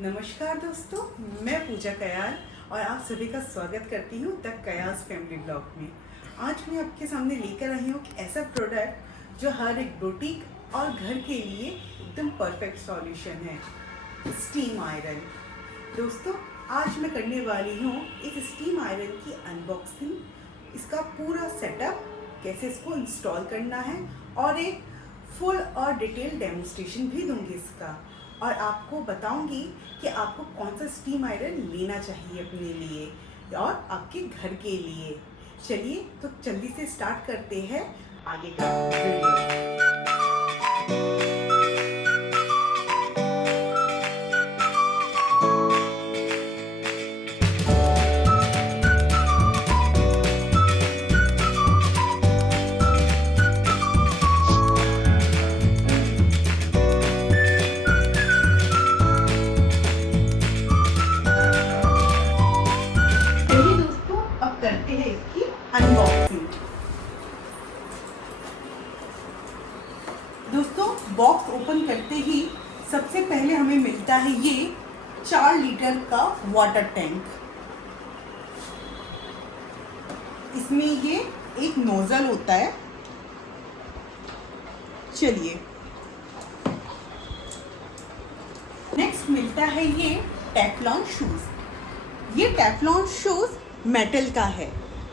नमस्कार दोस्तों, मैं पूजा कयाल और आप सभी का स्वागत करती हूँ द कयाल्स फैमिली ब्लॉग में। आज मैं आपके सामने लेकर आई हूँ ऐसा प्रोडक्ट जो हर एक बुटीक और घर के लिए एकदम परफेक्ट सॉल्यूशन है, स्टीम आयरन। दोस्तों, आज मैं करने वाली हूँ इस स्टीम आयरन की अनबॉक्सिंग, इसका पूरा सेटअप, कैसे इसको इंस्टॉल करना है और एक फुल और डिटेल डेमोन्स्ट्रेशन भी दूंगी इसका, और आपको बताऊंगी कि आपको कौन सा स्टीम आयरन लेना चाहिए अपने लिए और आपके घर के लिए। चलिए तो जल्दी से स्टार्ट करते हैं आगे का वीडियो। करते हैं इसकी अनबॉक्सिंग। दोस्तों, बॉक्स ओपन करते ही सबसे पहले हमें मिलता है ये 4 लीटर का वाटर टैंक। इसमें ये एक नोजल होता है। चलिए, नेक्स्ट मिलता है ये टेफ्लॉन शूज। ये टेफ्लॉन शूज मेटल का है,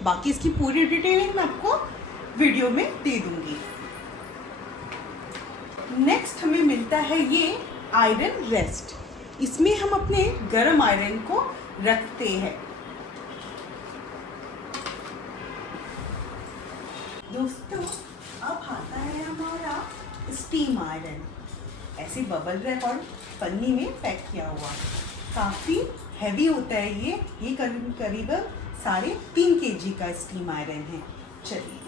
बाकी इसकी पूरी डिटेलिंग मैं आपको वीडियो में दे दूंगी। नेक्स्ट हमें मिलता है ये आयरन रेस्ट। इसमें हम अपने गरम आयरन को रखते हैं। दोस्तों, अब आता है हमारा स्टीम आयरन। ऐसे बबल रैप और पन्नी में पैक किया हुआ, काफ़ी हैवी होता है ये करीबन 3.5 kg का स्टीम आयरन है। चलिए,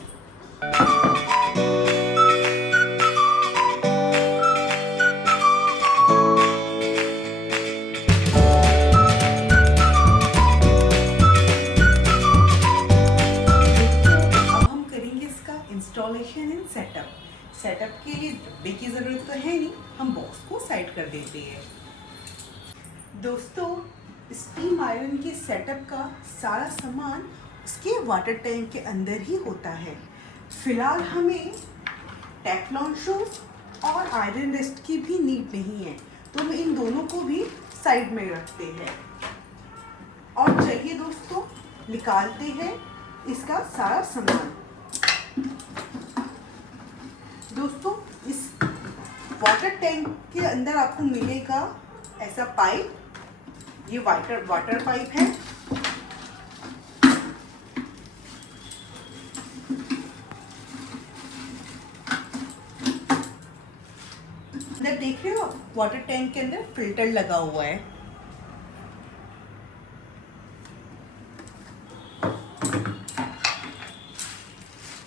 अब हम करेंगे इसका इंस्टॉलेशन एंड सेटअप के लिए डब्बे की ज़रूरत तो है नहीं, हम बॉक्स को साइड कर देते हैं। दोस्तों, स्टीम आयरन के सेटअप का सारा सामान उसके वाटर टैंक के अंदर ही होता है। फिलहाल हमें टेफ्लॉन शूज और आयरन रेस्ट की भी नीड नहीं है, तो हम इन दोनों को भी साइड में रखते हैं। और चलिए दोस्तों, निकालते हैं इसका सारा सामान। दोस्तों, इस वाटर टैंक के अंदर आपको मिलेगा ऐसा पाइप। ये वाटर पाइप है। अंदर देख रहे हो, वाटर टैंक के अंदर फिल्टर लगा हुआ है।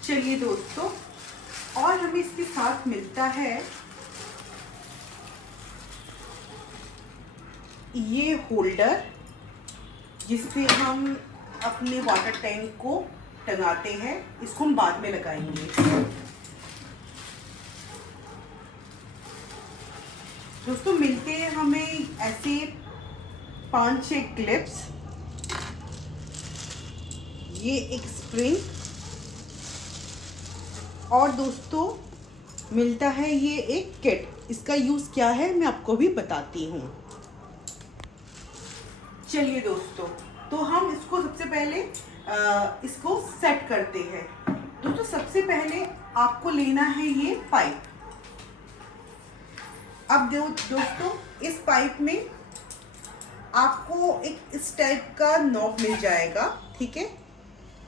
चलिए दोस्तों, और हमें इसके साथ मिलता है ये होल्डर, जिससे हम अपने वाटर टैंक को टंगाते हैं। इसको हम बाद में लगाएंगे। दोस्तों, मिलते हैं हमें ऐसे 5-6 क्लिप्स, ये एक स्प्रिंग, और दोस्तों मिलता है ये एक किट। इसका यूज़ क्या है मैं आपको भी बताती हूँ। चलिए दोस्तों, तो हम इसको सबसे पहले इसको सेट करते हैं। दोस्तों, सबसे पहले आपको लेना है ये पाइप। अब दोस्तों, इस पाइप में आपको एक इस टाइप का नॉब मिल जाएगा, ठीक है।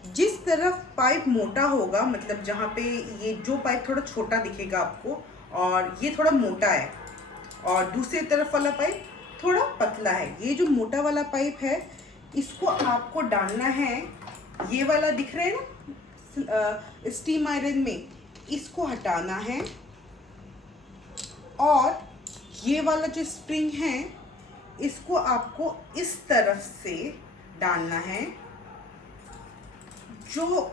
जिस तरफ पाइप मोटा होगा, मतलब जहाँ पे ये जो पाइप थोड़ा छोटा दिखेगा आपको और ये थोड़ा मोटा है, और दूसरी तरफ वाला पाइप थोड़ा पतला है। ये जो मोटा वाला पाइप है, इसको आपको डालना है। ये वाला दिख रहा है ना स्टीम आयरन में, इसको हटाना है। और ये वाला जो स्प्रिंग है, इसको आपको इस तरफ से डालना है। जो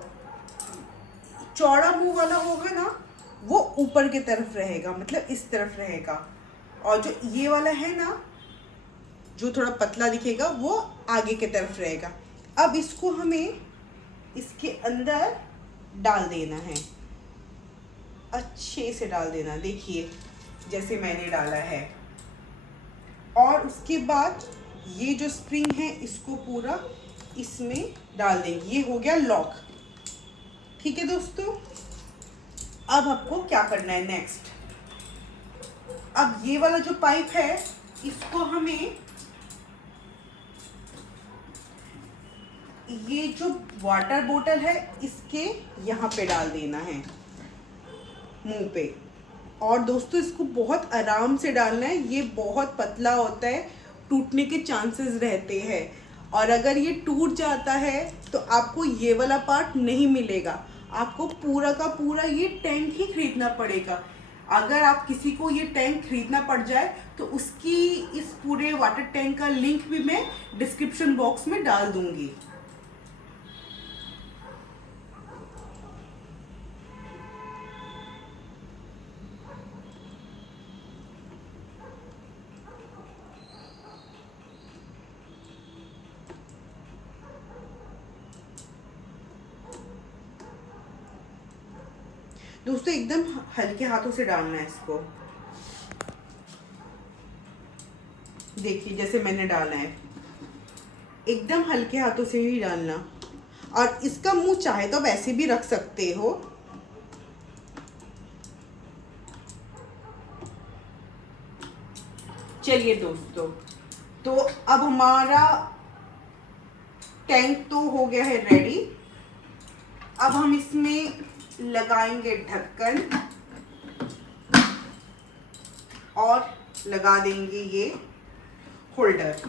चौड़ा मुंह वाला होगा ना, वो ऊपर की तरफ रहेगा, मतलब इस तरफ रहेगा। और जो ये वाला है ना, जो थोड़ा पतला दिखेगा वो आगे की तरफ रहेगा। अब इसको हमें इसके अंदर डाल देना है, अच्छे से डाल देना, देखिए जैसे मैंने डाला है। और उसके बाद ये जो स्प्रिंग है इसको पूरा इसमें डाल देंगे। ये हो गया लॉक। ठीक है दोस्तों, अब आपको क्या करना है नेक्स्ट, अब ये वाला जो पाइप है इसको हमें ये जो वाटर बोतल है इसके यहाँ पे डाल देना है, मुंह पे। और दोस्तों इसको बहुत आराम से डालना है, ये बहुत पतला होता है, टूटने के चांसेस रहते हैं। और अगर ये टूट जाता है तो आपको ये वाला पार्ट नहीं मिलेगा, आपको पूरा का पूरा ये टैंक ही खरीदना पड़ेगा। अगर आप किसी को ये टैंक खरीदना पड़ जाए तो उसकी इस पूरे वाटर टैंक का लिंक भी मैं डिस्क्रिप्शन बॉक्स में डाल दूंगी। दोस्तों एकदम हल्के हाथों से डालना है इसको, देखिए जैसे मैंने डाला है, एकदम हल्के हाथों से ही डालना। और इसका मुंह चाहे तो वैसे भी रख सकते हो। चलिए दोस्तों, तो अब हमारा टैंक तो हो गया है रेडी। अब हम इसमें लगाएंगे ढक्कन और लगा देंगे ये होल्डर।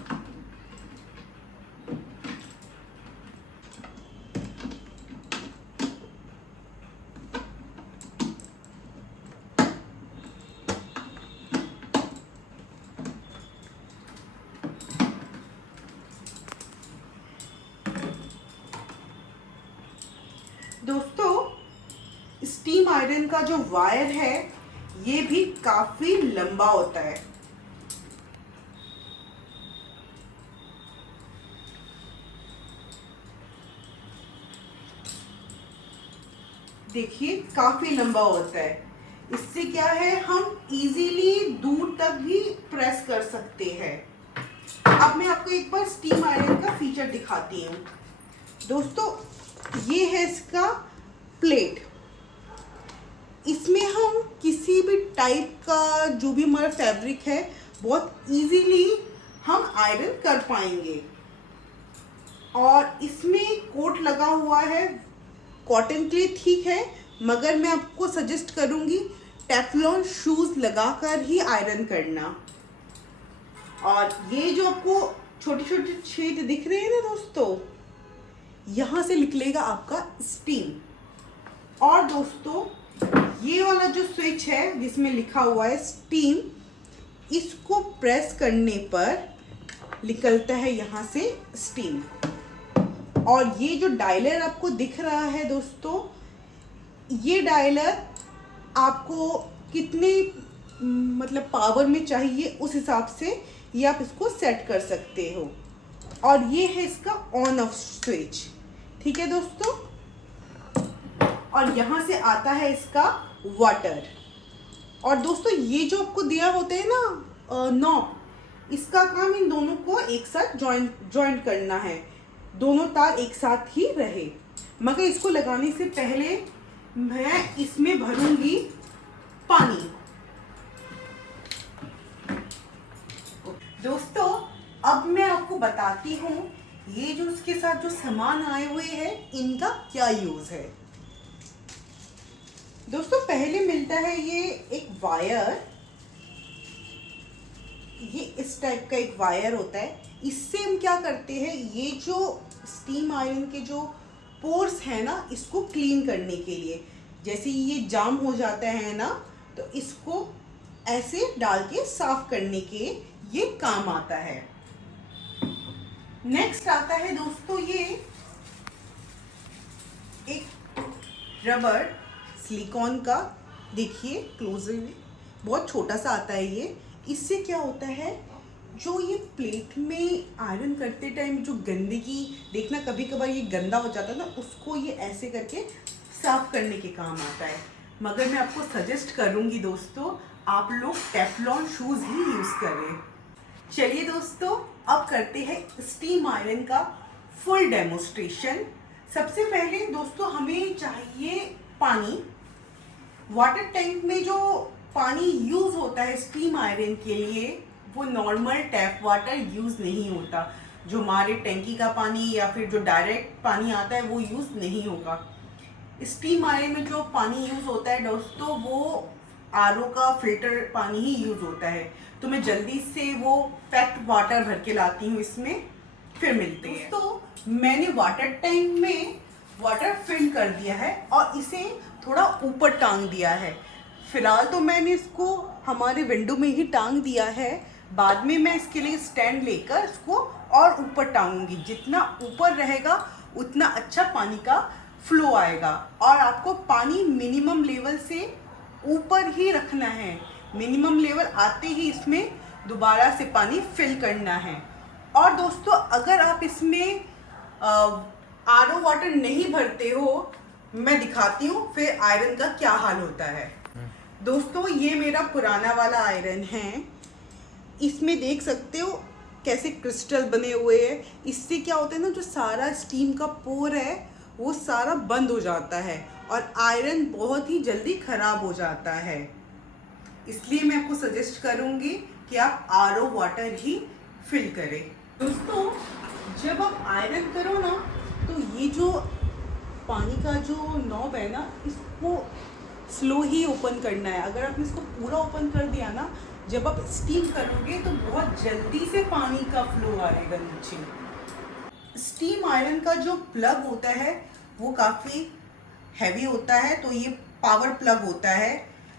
दोस्तों स्टीम आयरन का जो वायर है ये भी काफी लंबा होता है। देखिए काफी लंबा होता है, इससे क्या है हम इजीली दूर तक भी प्रेस कर सकते हैं। अब मैं आपको एक बार स्टीम आयरन का फीचर दिखाती हूँ। दोस्तों ये है इसका प्लेट, इसमें हम किसी भी टाइप का जो भी हमारा फैब्रिक है बहुत इजीली हम आयरन कर पाएंगे। और इसमें कोट लगा हुआ है कॉटन के लिए, ठीक है, मगर मैं आपको सजेस्ट करूंगी टेफ्लॉन शूज लगाकर ही आयरन करना। और ये जो आपको छोटे छोटे छेद दिख रहे हैं ना दोस्तों, यहाँ से निकलेगा आपका स्टीम। और दोस्तों ये वाला जो स्विच है जिसमें लिखा हुआ है स्टीम, इसको प्रेस करने पर निकलता है यहाँ से स्टीम। और ये जो डायलर आपको दिख रहा है दोस्तों, ये डायलर आपको कितने मतलब पावर में चाहिए उस हिसाब से ये आप इसको सेट कर सकते हो। और ये है इसका ऑन ऑफ स्विच, ठीक है दोस्तों। और यहाँ से आता है इसका वाटर। और दोस्तों ये जो आपको दिया होता है ना नॉब, इसका काम इन दोनों को एक साथ जॉइंट करना है, दोनों तार एक साथ ही रहे। मगर इसको लगाने से पहले मैं इसमें भरूंगी पानी। दोस्तों अब मैं आपको बताती हूँ ये जो इसके साथ जो सामान आए हुए हैं इनका क्या यूज है। दोस्तों पहले मिलता है ये एक वायर, ये इस टाइप का एक वायर होता है। इससे हम क्या करते हैं, ये जो स्टीम आयरन के जो पोर्स है ना, इसको क्लीन करने के लिए, जैसे ये जाम हो जाता है ना, तो इसको ऐसे डाल के साफ करने के ये काम आता है। नेक्स्ट आता है दोस्तों ये एक रबर सिलिकॉन का, देखिए क्लोजर में बहुत छोटा सा आता है ये। इससे क्या होता है, जो ये प्लेट में आयरन करते टाइम जो गंदगी, देखना कभी कभार ये गंदा हो जाता है ना, उसको ये ऐसे करके साफ करने के काम आता है। मगर मैं आपको सजेस्ट करूँगी दोस्तों, आप लोग टेफ्लॉन शूज़ ही यूज़ करें। चलिए दोस्तों, अब करते हैं स्टीम आयरन का फुल डेमोस्ट्रेशन। सबसे पहले दोस्तों हमें चाहिए पानी। वाटर टैंक में जो पानी यूज़ होता है स्टीम आयरन के लिए, वो नॉर्मल टैप वाटर यूज़ नहीं होता। जो हमारे टैंकी का पानी या फिर जो डायरेक्ट पानी आता है वो यूज़ नहीं होगा। स्टीम आयरन में जो पानी यूज़ होता है दोस्तों, वो आरओ का फिल्टर पानी ही यूज़ होता है। तो मैं जल्दी से वो पैक्ड वाटर भर के लाती हूँ इसमें, फिर मिलते हैं। दोस्तों मैंने वाटर टैंक में वाटर फिल कर दिया है और इसे थोड़ा ऊपर टांग दिया है। फिलहाल तो मैंने इसको हमारे विंडो में ही टांग दिया है। बाद में मैं इसके लिए स्टैंड लेकर इसको और ऊपर टांगूंगी। जितना ऊपर रहेगा उतना अच्छा पानी का फ्लो आएगा। और आपको पानी मिनिमम लेवल से ऊपर ही रखना है। मिनिमम लेवल आते ही इसमें दोबारा से पानी फिल करना है। और दोस्तों अगर आप इसमें आरओ वाटर नहीं भरते हो, मैं दिखाती हूँ फिर आयरन का क्या हाल होता है। दोस्तों ये मेरा पुराना वाला आयरन है। इसमें देख सकते हो कैसे क्रिस्टल बने हुए हैं। इससे क्या होता है ना, जो सारा स्टीम का पोर है वो सारा बंद हो जाता है और आयरन बहुत ही जल्दी खराब हो जाता है। इसलिए मैं आपको सजेस्ट करूँगी कि आप आरओ वाटर ही फिल करें। दोस्तों जब आप आयरन करो ना, तो ये जो पानी का जो नॉब है ना, इसको स्लो ही ओपन करना है। अगर आपने इसको पूरा ओपन कर दिया ना, जब आप स्टीम करोगे तो बहुत जल्दी से पानी का फ्लो आएगा नीचे। स्टीम आयरन का जो प्लग होता है वो काफ़ी हैवी होता है, तो ये पावर प्लग होता है।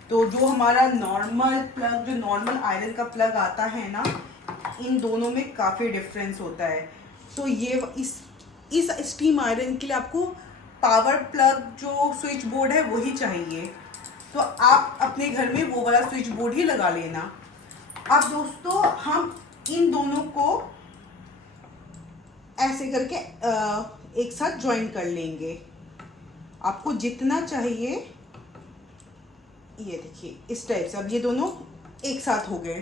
तो जो हमारा नॉर्मल प्लग, जो नॉर्मल आयरन का प्लग आता है ना, इन दोनों में काफ़ी डिफरेंस होता है। तो ये इस स्टीम आयरन के लिए आपको पावर प्लग जो स्विच बोर्ड है वही चाहिए। तो आप अपने घर में वो वाला स्विच बोर्ड ही लगा लेना। अब दोस्तों हम इन दोनों को ऐसे करके एक साथ ज्वाइन कर लेंगे। आपको जितना चाहिए, ये देखिए इस टाइप से। अब ये दोनों एक साथ हो गए।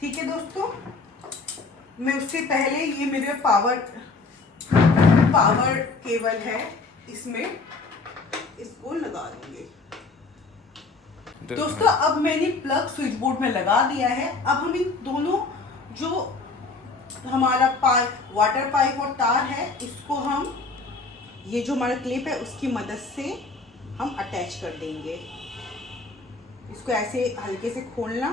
ठीक है दोस्तों, मैं उससे पहले ये मेरे पावर केबल है, इसमें इसको लगा देंगे। दोस्तों अब मैंने प्लग स्विच बोर्ड में लगा दिया है। अब हम इन दोनों जो हमारा वाटर पाइप और तार है, इसको हम ये जो हमारा क्लिप है उसकी मदद से हम अटैच कर देंगे। इसको ऐसे हल्के से खोलना,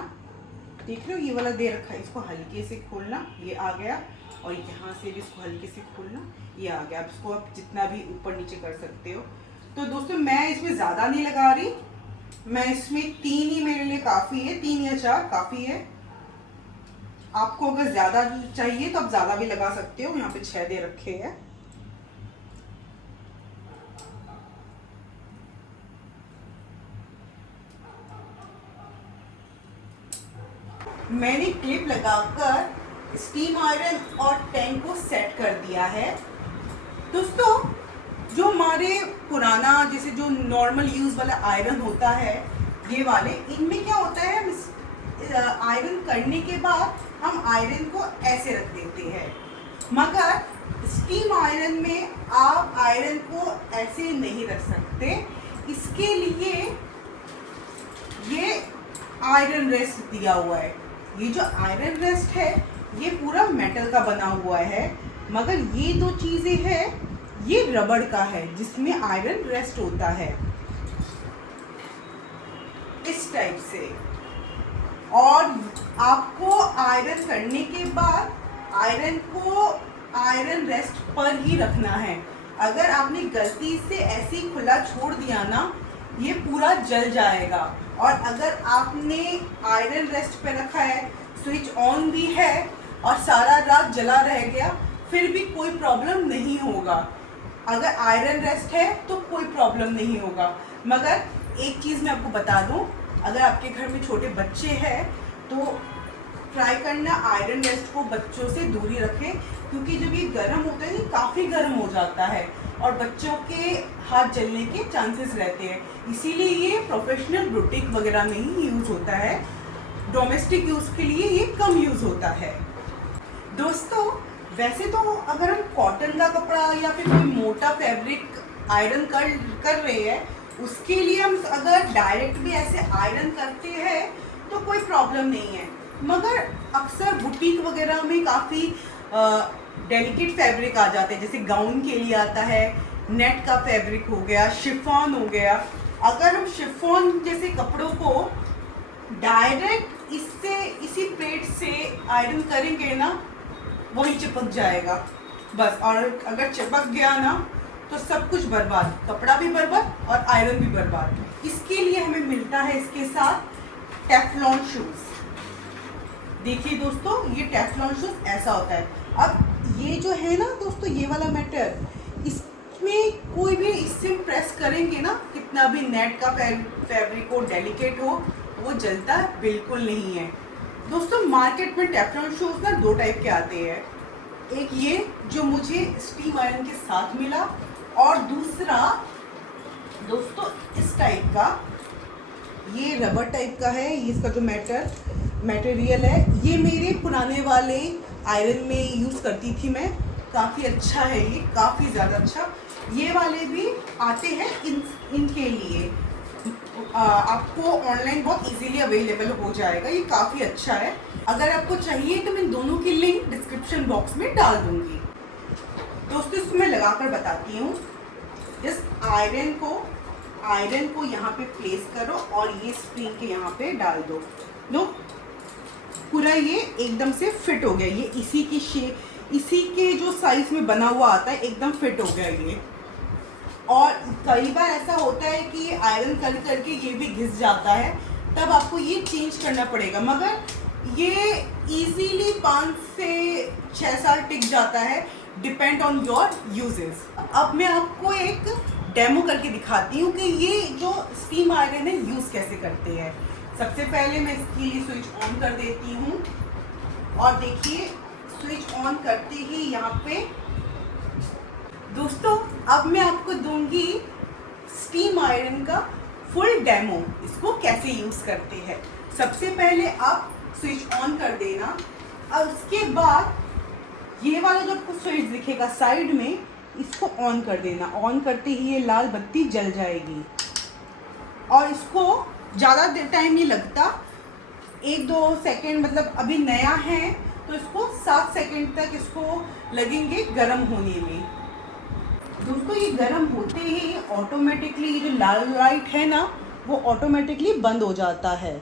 देख रहे हो ये वाला दे रखा है, इसको हल्के से खोलना, ये आ गया। और यहाँ से भी इसको हल्के से खोलना, ये आ गया। अब इसको आप जितना भी ऊपर नीचे कर सकते हो। तो दोस्तों मैं इसमें ज़्यादा नहीं लगा रही, मैं इसमें 3 ही मेरे लिए काफ़ी है, 3 या 4 काफ़ी है। आपको अगर ज़्यादा चाहिए तो आप ज़्यादा भी लगा सकते हो। यहाँ पे 6 दे रखे हैं। मैंने क्लिप लगाकर स्टीम आयरन और टैंक को सेट कर दिया है। दोस्तों जो हमारे पुराना जैसे जो नॉर्मल यूज़ वाला आयरन होता है, ये वाले, इनमें क्या होता है, आयरन करने के बाद हम आयरन को ऐसे रख देते हैं। मगर स्टीम आयरन में आप आयरन को ऐसे नहीं रख सकते। इसके लिए ये आयरन रेस्ट दिया हुआ है। ये जो आयरन रेस्ट है ये पूरा मेटल का बना हुआ है, मगर ये दो चीज़ें हैं ये रबड़ का है जिसमें आयरन रेस्ट होता है इस टाइप से। और आपको आयरन करने के बाद आयरन को आयरन रेस्ट पर ही रखना है। अगर आपने गलती से ऐसे ही खुला छोड़ दिया ना, ये पूरा जल जाएगा। और अगर आपने आयरन रेस्ट पे रखा है, स्विच ऑन भी है और सारा रात जला रह गया, फिर भी कोई प्रॉब्लम नहीं होगा। अगर आयरन रेस्ट है तो कोई प्रॉब्लम नहीं होगा। मगर एक चीज़ मैं आपको बता दूं, अगर आपके घर में छोटे बच्चे हैं तो ट्राई करना आयरन वेस्ट को बच्चों से दूरी रखें, क्योंकि जब ये गर्म होता है ना काफ़ी गर्म हो जाता है और बच्चों के हाथ जलने के चांसेस रहते हैं। इसीलिए ये प्रोफेशनल बुटीक वगैरह में ही यूज़ होता है, डोमेस्टिक यूज़ के लिए ये कम यूज़ होता है। दोस्तों वैसे तो अगर हम कॉटन का कपड़ा या फिर कोई मोटा फैब्रिक आयरन कर रहे हैं, उसके लिए हम अगर डायरेक्ट भी ऐसे आयरन करते हैं तो कोई प्रॉब्लम नहीं है। मगर अक्सर बुटीक वगैरह में काफ़ी डेलिकेट फैब्रिक आ जाते हैं, जैसे गाउन के लिए आता है, नेट का फैब्रिक हो गया, शिफॉन हो गया। अगर हम शिफॉन जैसे कपड़ों को डायरेक्ट इसी प्लेट से आयरन करेंगे ना, वही चिपक जाएगा बस। और अगर चिपक गया ना तो सब कुछ बर्बाद, कपड़ा भी बर्बाद और आयरन भी बर्बाद। इसके लिए हमें मिलता है इसके साथ टेफ्लॉन शूज़। देखिए दोस्तों, ये टेफ्लॉन शूज़ ऐसा होता है। अब ये जो है ना दोस्तों, ये वाला मेटल, इसमें कोई भी इससे प्रेस करेंगे ना, कितना भी नेट का फैब्रिक हो, डेलिकेट हो, वो जलता बिल्कुल नहीं है। दोस्तों मार्केट में टेफ्लॉन शूज़ ना 2 टाइप के आते हैं। एक ये जो मुझे स्टीम आयरन के साथ मिला, और दूसरा दोस्तों इस टाइप का, ये रबर टाइप का है। ये इसका जो मटेरियल है, ये मेरे पुराने वाले आयरन में यूज़ करती थी मैं, काफ़ी अच्छा है ये, काफ़ी ज़्यादा अच्छा। ये वाले भी आते हैं इनके लिए, आपको ऑनलाइन बहुत इजीली अवेलेबल हो जाएगा। ये काफ़ी अच्छा है। अगर आपको चाहिए तो मैं दोनों की लिंक डिस्क्रिप्शन बॉक्स में डाल दूंगी। दोस्तों इसको मैं लगाकर बताती हूँ। जस्ट आयरन को यहाँ पे प्लेस करो और ये स्प्रिंग के यहाँ पे डाल दो। लो पूरा ये एकदम से फिट हो गया। ये इसी के जो साइज में बना हुआ आता है, एकदम फिट हो गया ये। और कई बार ऐसा होता है कि आयरन करके ये भी घिस जाता है, तब आपको ये चेंज करना पड़ेगा। मगर ये इजीली 5 से 6 साल टिक जाता है, डिपेंड ऑन योर यूजेस। अब मैं आपको एक डेमो करके दिखाती हूँ कि ये जो स्टीम आयरन है यूज़ कैसे करते हैं। सबसे पहले मैं इसके लिए स्विच ऑन कर देती हूँ, और देखिए स्विच ऑन करते ही यहाँ पे दोस्तों अब मैं आपको दूंगी स्टीम आयरन का फुल डेमो, इसको कैसे यूज़ करते हैं। सबसे पहले आप स्विच ऑन कर देना, और उसके बाद ये वाला जो आपको स्विच दिखेगा साइड में, इसको ऑन कर देना। ऑन करते ही ये लाल बत्ती जल जाएगी, और इसको ज़्यादा टाइम नहीं लगता, 1-2 सेकेंड, मतलब अभी नया है तो इसको 7 सेकेंड तक इसको लगेंगे गर्म होने में। दोस्तों ये गर्म होते ही ऑटोमेटिकली ये जो लाल लाइट है ना, वो ऑटोमेटिकली बंद हो जाता है।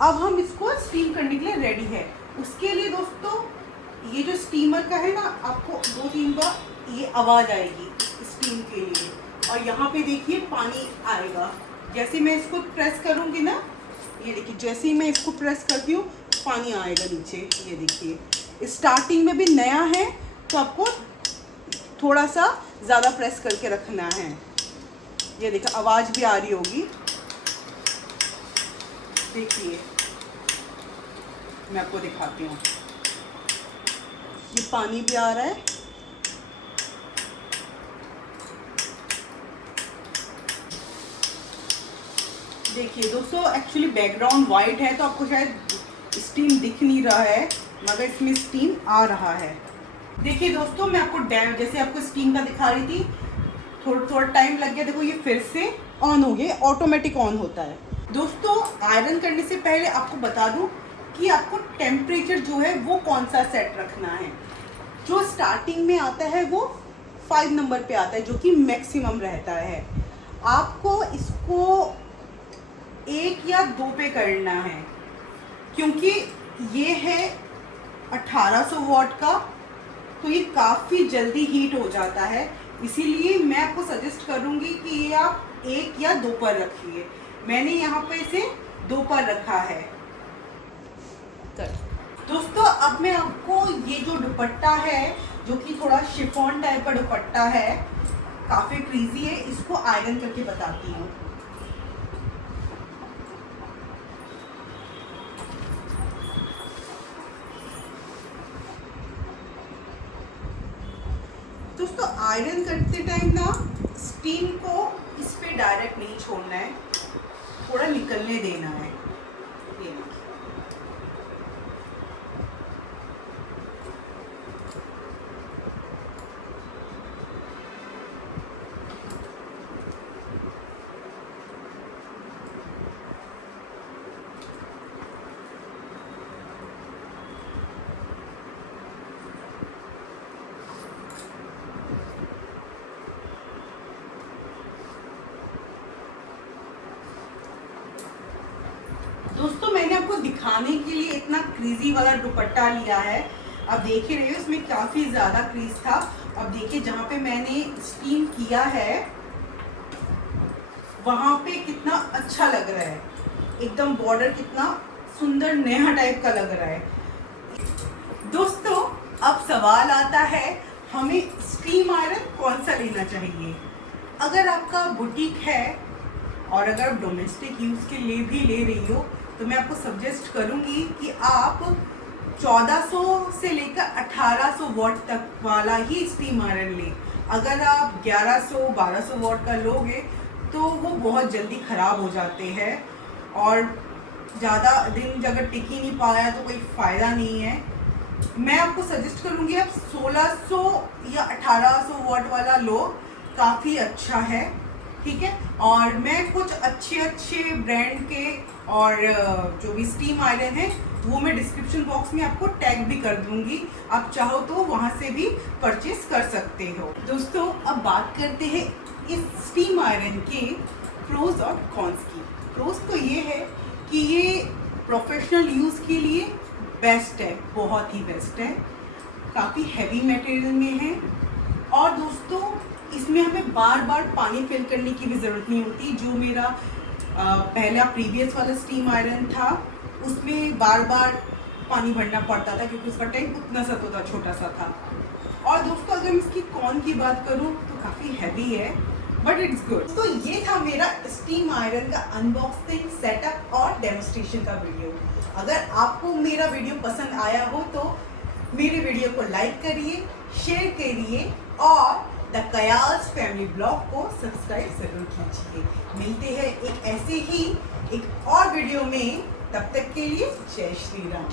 अब हम इसको स्टीम करने के लिए रेडी है। उसके लिए दोस्तों ये जो स्टीमर का है ना, आपको 2-3 बार ये आवाज़ आएगी स्टीम के लिए, और यहाँ पे देखिए पानी आएगा। जैसे मैं इसको प्रेस करूँगी ना, ये देखिए जैसे ही मैं इसको प्रेस करती हूँ पानी आएगा नीचे। ये देखिए स्टार्टिंग में भी नया है तो आपको थोड़ा सा ज़्यादा प्रेस करके रखना है। ये देखिए आवाज़ भी आ रही होगी, देखिए मैं आपको दिखाती हूँ, ये पानी भी आ रहा है। देखिए दोस्तों एक्चुअली बैकग्राउंड वाइट है तो आपको शायद स्टीम दिख नहीं रहा है, मगर इसमें स्टीम आ रहा है। देखिए दोस्तों मैं आपको जैसे आपको स्टीम का दिखा रही थी, थोड़ा टाइम लग गया। देखो ये फिर से ऑन हो गया, ऑटोमेटिक ऑन होता है। दोस्तों आयरन करने से पहले आपको बता दूं कि आपको टेम्परेचर जो है वो कौन सा सेट रखना है। जो स्टार्टिंग में आता है वो 5 नंबर पे आता है, जो कि मैक्सिमम रहता है। आपको इसको 1 या 2 पे करना है, क्योंकि ये है 1800 वॉट का, तो ये काफ़ी जल्दी हीट हो जाता है। इसीलिए मैं आपको सजेस्ट करूँगी कि ये आप 1 या 2 पर रखिए। मैंने यहाँ पे इसे 2 पर रखा है। दोस्तों अब मैं आपको ये जो दुपट्टा है, जो कि थोड़ा शिफॉन टाइप का दुपट्टा है, काफ़ी क्रीजी है, इसको आयरन करके बताती हूँ। दोस्तों आयरन करते टाइम ना स्टीम को इस पे डायरेक्ट नहीं छोड़ना है, थोड़ा निकलने देना है। ये देखिए, दोस्तों मैंने आपको दिखाने के लिए इतना क्रीजी वाला दुपट्टा लिया है। अब देख ही रहे हो इसमें काफी ज्यादा क्रीज था। अब देखिए जहाँ पे मैंने स्टीम किया है वहां पे कितना अच्छा लग रहा है, एकदम बॉर्डर कितना सुंदर नया टाइप का लग रहा है। दोस्तों अब सवाल आता है हमें स्टीम आयरन कौन सा लेना चाहिए। अगर आपका बुटीक है और अगर आप डोमेस्टिक यूज के लिए भी ले रही हो तो मैं आपको सजेस्ट करूंगी कि आप 1400 से लेकर 1800 वॉट तक वाला ही स्टीम आयरन लें। अगर आप 1100-1200 वॉट का लोगे तो वो बहुत जल्दी ख़राब हो जाते हैं और ज़्यादा दिन अगर टिक ही नहीं पाया तो कोई फ़ायदा नहीं है। मैं आपको सजेस्ट करूंगी आप 1600 या 1800 वॉट वाला लो, काफ़ी अच्छा है, ठीक है। और मैं कुछ अच्छे ब्रांड के और जो भी स्टीम आयरन है वो मैं डिस्क्रिप्शन बॉक्स में आपको टैग भी कर दूंगी, आप चाहो तो वहाँ से भी परचेस कर सकते हो। दोस्तों अब बात करते हैं इस स्टीम आयरन के प्रोज और कॉन्स की। प्रोज तो ये है कि ये प्रोफेशनल यूज़ के लिए बेस्ट है, बहुत ही बेस्ट है, काफ़ी हैवी मटेरियल में है। और दोस्तों इसमें हमें बार बार पानी फिल करने की भी ज़रूरत नहीं होती। जो मेरा पहला प्रीवियस वाला स्टीम आयरन था उसमें बार बार पानी भरना पड़ता था क्योंकि उसका टैंक उतना सा तो था, छोटा सा था। और दोस्तों अगर मैं इसकी कॉन की बात करूँ तो काफ़ी हैवी है बट इट्स गुड। तो ये था मेरा स्टीम आयरन का अनबॉक्सिंग, सेटअप और डेमोस्ट्रेशन का वीडियो। अगर आपको मेरा वीडियो पसंद आया हो तो मेरे वीडियो को लाइक करिए, शेयर करिए और द कयास फैमिली ब्लॉग को सब्सक्राइब जरूर कीजिए। मिलते हैं एक ऐसे ही एक और वीडियो में, तब तक के लिए जय श्री राम।